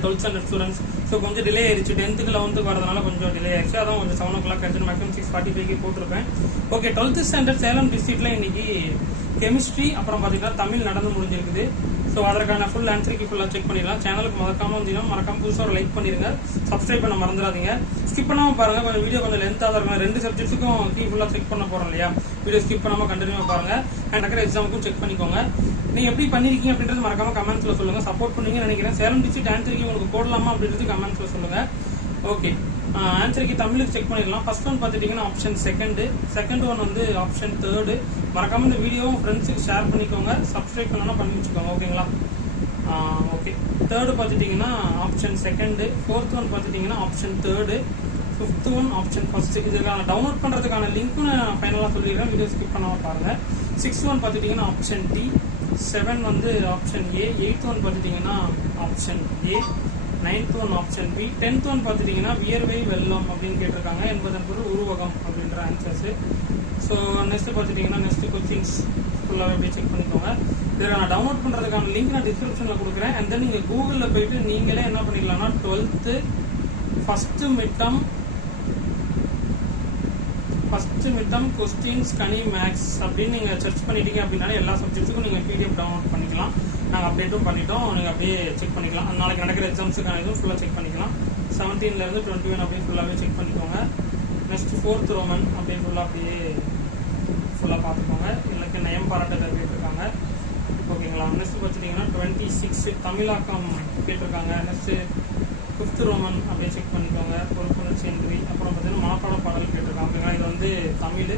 12th standard students. So கொஞ்சம் delay ஆயிருச்சு 10th 11th வரதுனால கொஞ்சம் டிலே ஆயிருச்சு. அதான் கொஞ்சம் 7 o'clock ஆச்சு. மேக்ஸிமம் 6:45 போட்டுருப்பேன். ஓகே 12th standard சேலம் டிஸ்ட்ரிக்ட்ல இன்னைக்கு கெமிஸ்ட்ரி அப்புறம் பாத்தீங்கன்னா தமிழ் நடந்து முடிஞ்சிருக்குது. ஸோ அதற்கான ஃபுல் ஆன்சருக்கு ஃபுல்லாக செக் பண்ணிடலாம். சேனலுக்கு மறக்காம புதுசாக ஒரு லைக் பண்ணிருங்க. சப்ஸ்கிரைப் பண்ண மறந்துடாதீங்க. ஸ்கிப் பண்ணாமல் பாருங்க. கொஞ்சம் வீடியோ கொஞ்சம் லென்த்தாக தான் இருக்கும். 2 சப்ஜெக்ட்ஸுக்கும் கீ ஃபுல்லாக செக் பண்ண போறோம் இல்லையா? வீடியோ ஸ்கிப் பண்ணாமல் கண்டினியூ பாருங்க. அண்ட் நடக்கிற எக்ஸாமுக்கும் செக் பண்ணிக்கோங்க. நீங்க எப்படி பண்ணிருக்கீங்க அப்படின்றது மறக்காம கமெண்ட்ஸ்ல சொல்லுங்க. சப்போர்ட் பண்ணுவீங்கன்னு நினைக்கிறேன். சேலம் டிஸ்ட்ரிக்ட் ஆன்சருக்கு உங்களுக்கு போடலாமா அப்படின்றது கமெண்ட்ஸ்ல சொல்லுங்க. ஓகே ஆன்சருக்கு தமிழுக்கு செக் பண்ணிடலாம். ஃபர்ஸ்ட் ஒன் பார்த்துட்டீங்கன்னா ஆப்ஷன் செகண்ட் ஒன் வந்து ஆப்ஷன் தேர்டு. மறக்காம இந்த வீடியோவும் ஃப்ரெண்ட்ஸுக்கு ஷேர் பண்ணிக்கோங்க. சப்ஸ்கிரைப் பண்ணலாம் பண்ணி வச்சுக்கோங்க. ஓகேங்களா? ஓகே தேர்டு பார்த்துட்டீங்கன்னா ஆப்ஷன் செகண்டு. ஃபோர்த் ஒன் பார்த்துட்டீங்கன்னா option third. Fifth one option first. இதுக்கான டவுன்லோட் பண்றதுக்கான லிங்க்கும் நான் ஃபைனலாக சொல்லிடுறேன். வீடியோ ஸ்கிப் பண்ணாமல் பாருங்க. 6th ஒன் பார்த்துட்டீங்கன்னா ஆப்ஷன் டி. 7 வந்து ஆப்ஷன் ஏ. 8th ஒன் பார்த்துட்டீங்கன்னா option A. 9th one option B. 10th one பார்த்துட்டீங்கன்னா வியர்வை வெள்ளம் அப்படின்னு கேட்டிருக்காங்க. என்பதன் பொருள் உருவகம் அப்படின்ற ஆன்சர்ஸ். ஸோ நெக்ஸ்ட் பார்த்துட்டீங்கன்னா நெக்ஸ்ட் கொஸ்டின்ஸ் ஃபுல்லாகவே அப்படியே செக் பண்ணிக்கோங்க. இதில் நான் டவுன்லோட் பண்ணுறதுக்கான லிங்க் நான் டிஸ்கிரிப்ஷனில் கொடுக்குறேன். அண்ட் தென் நீங்கள் கூகுளில் போயிட்டு நீங்களே என்ன பண்ணிக்கலாம்னா 12th ஃபர்ஸ்ட் மிட்டம் கொஸ்டின்ஸ் கனி மேக்ஸ் அப்படின்னு நீங்கள் சர்ச் பண்ணிட்டீங்க அப்படின்னாலே எல்லா சப்ஜெக்ட்ஸுக்கும் நீங்கள் பிடிஎஃப் டவுன்லோட் பண்ணிக்கலாம். நாங்கள் அப்டேட்டும் பண்ணிட்டோம். நீங்கள் அப்படியே செக் பண்ணிக்கலாம். நாளைக்கு நடக்கிற எக்ஸாம்ஸுக்கான இதுவும் ஃபுல்லாக செக் பண்ணிக்கலாம். 17லேருந்து 21 அப்படியே ஃபுல்லாகவே செக் பண்ணிக்கோங்க. நெக்ஸ்ட் 4th ரோமன் அப்படியே ஃபுல்லாக பார்த்துக்கோங்க. இல்லைக்கு நயம் பாராட்டல் கேட்டிருக்காங்க. ஓகேங்களா? நெக்ஸ்ட் பார்த்துட்டிங்கன்னா 26 தமிழாக்கம் கேட்டிருக்காங்க. நெக்ஸ்ட் 5th ரோமன் அப்படியே செக் பண்ணிக்கோங்க. பொறுப்புணர்ச்சி என்று அப்புறம் பார்த்தீங்கன்னா மனப்பாட பாடல் கேட்டிருக்காங்க. ஓகேங்களா? இது வந்து தமிழ்.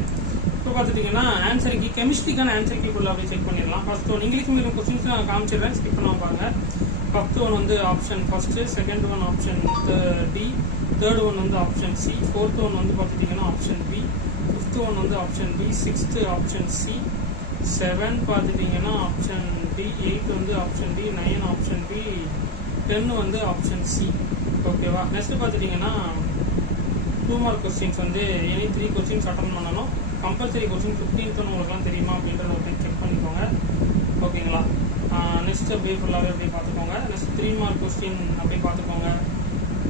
இப்போ பார்த்துட்டிங்கன்னா ஆன்சருக்கு கெமிஸ்ட்ரிக்கான ஆன்சருக்கு ஃபுல்லாக அப்படியே செக் பண்ணிடலாம். First one English medium questions நான் காமிச்சிடுறேன். ஸ்கிப் பண்ணாமல் பாருங்க. 10th ஒன் வந்து option first. Second one option D. Third one வந்து ஆப்ஷன் சி. 4th ஒன் வந்து பார்த்துட்டிங்கன்னா ஆப்ஷன் பி. 5th ஒன் வந்து option D. 6th option C. 7 பார்த்துட்டிங்கன்னா ஆப்ஷன் டி. 8 வந்து ஆப்ஷன் டி. 9 option B. 10 வந்து ஆப்ஷன் சி. ஓகேவா? Next பார்த்துட்டிங்கன்னா 2 மார்க் கொஸ்டின்ஸ் வந்து எனி 3 கொஸ்டின்ஸ் அட்டன் பண்ணணும். கம்பல்சரி கொஸ்டின் 15th உங்களுக்குலாம் தெரியுமா அப்படின்றத ஒரு டைம் செக் பண்ணிக்கோங்க. ஓகேங்களா? நெக்ஸ்ட் அப்படியே ஃபுல்லாகவே அப்படியே பார்த்துக்கோங்க. நெக்ஸ்ட் 3 மார்க் கொஸ்டின் அப்படியே பார்த்துக்கோங்க.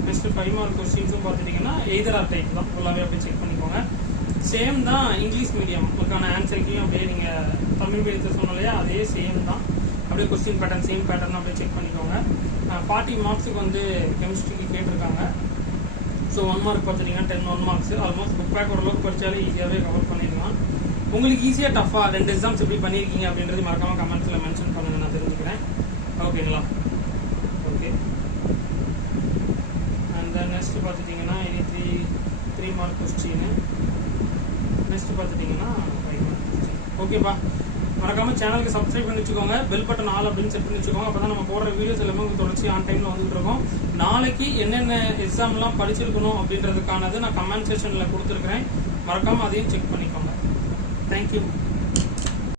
நெக்ஸ்ட் 5 மார்க் கொஸ்டின்ஸும் பார்த்துட்டிங்கன்னா எய்தர் ஆர் டைப் தான். ஃபுல்லாகவே அப்படியே செக் பண்ணிக்கோங்க. சேம் தான் இங்கிலீஷ் மீடியமுக்கான ஆன்சருக்கையும் அப்படியே நீங்கள் தமிழ் மீடியத்தை சொன்னோம் இல்லையா? அதே சேம் தான். அப்படியே கொஸ்டின் பேட்டர்ன் சேம் பேட்டர்ன் அப்படியே செக் பண்ணிக்கோங்க. 40 மார்க்ஸுக்கு வந்து கெமிஸ்ட்ரிக்கு கேட்டிருக்காங்க. ஸோ 1 மார்க் பார்த்துட்டிங்கன்னா 10 1 மார்க்ஸ். ஆல்மோஸ்ட் புக் பேக் ஓரளவுக்கு படித்தாலே ஈஸியாகவே கவர் பண்ணிடலாம். உங்களுக்கு ஈஸியாக டஃபாக 2 எக்ஸாம்ஸ் எப்படி பண்ணியிருக்கீங்க அப்படின்றது மறக்காமல் கமெண்ட்ஸில் மென்ஷன் பண்ணுங்க. நான் தெரிஞ்சுக்கிறேன். ஓகேங்களா? ஓகே அண்ட் தென் நெக்ஸ்ட் பார்த்துட்டிங்கன்னா இனி 3 மார்க் கொஸ்டின். நெக்ஸ்ட் பார்த்துட்டிங்கன்னா 5 மார்க் கொஸ்டின். ஓகேப்பா? மறக்காம சேனலுக்கு சப்ஸ்கிரைப் பண்ணி வச்சுக்கோங்க. பெல் பட்டன் ஆல் அப்படின்னு செட் பண்ணி வச்சுக்கோங்க. அப்பதான் நம்ம போடுற வீடியோஸ் எல்லாமே உங்களுக்கு தொடர்ச்சி ஆன் டைம்ல வந்துட்டு இருக்கோம். நாளைக்கு என்னென்ன எக்ஸாம்லாம் படிச்சிருக்கணும் அப்படின்றதுக்கானது நான் கமெண்ட் செக்ஷன்ல கொடுத்துருக்கிறேன். மறக்காம அதையும் செக் பண்ணிக்கோங்க. தேங்க்யூ.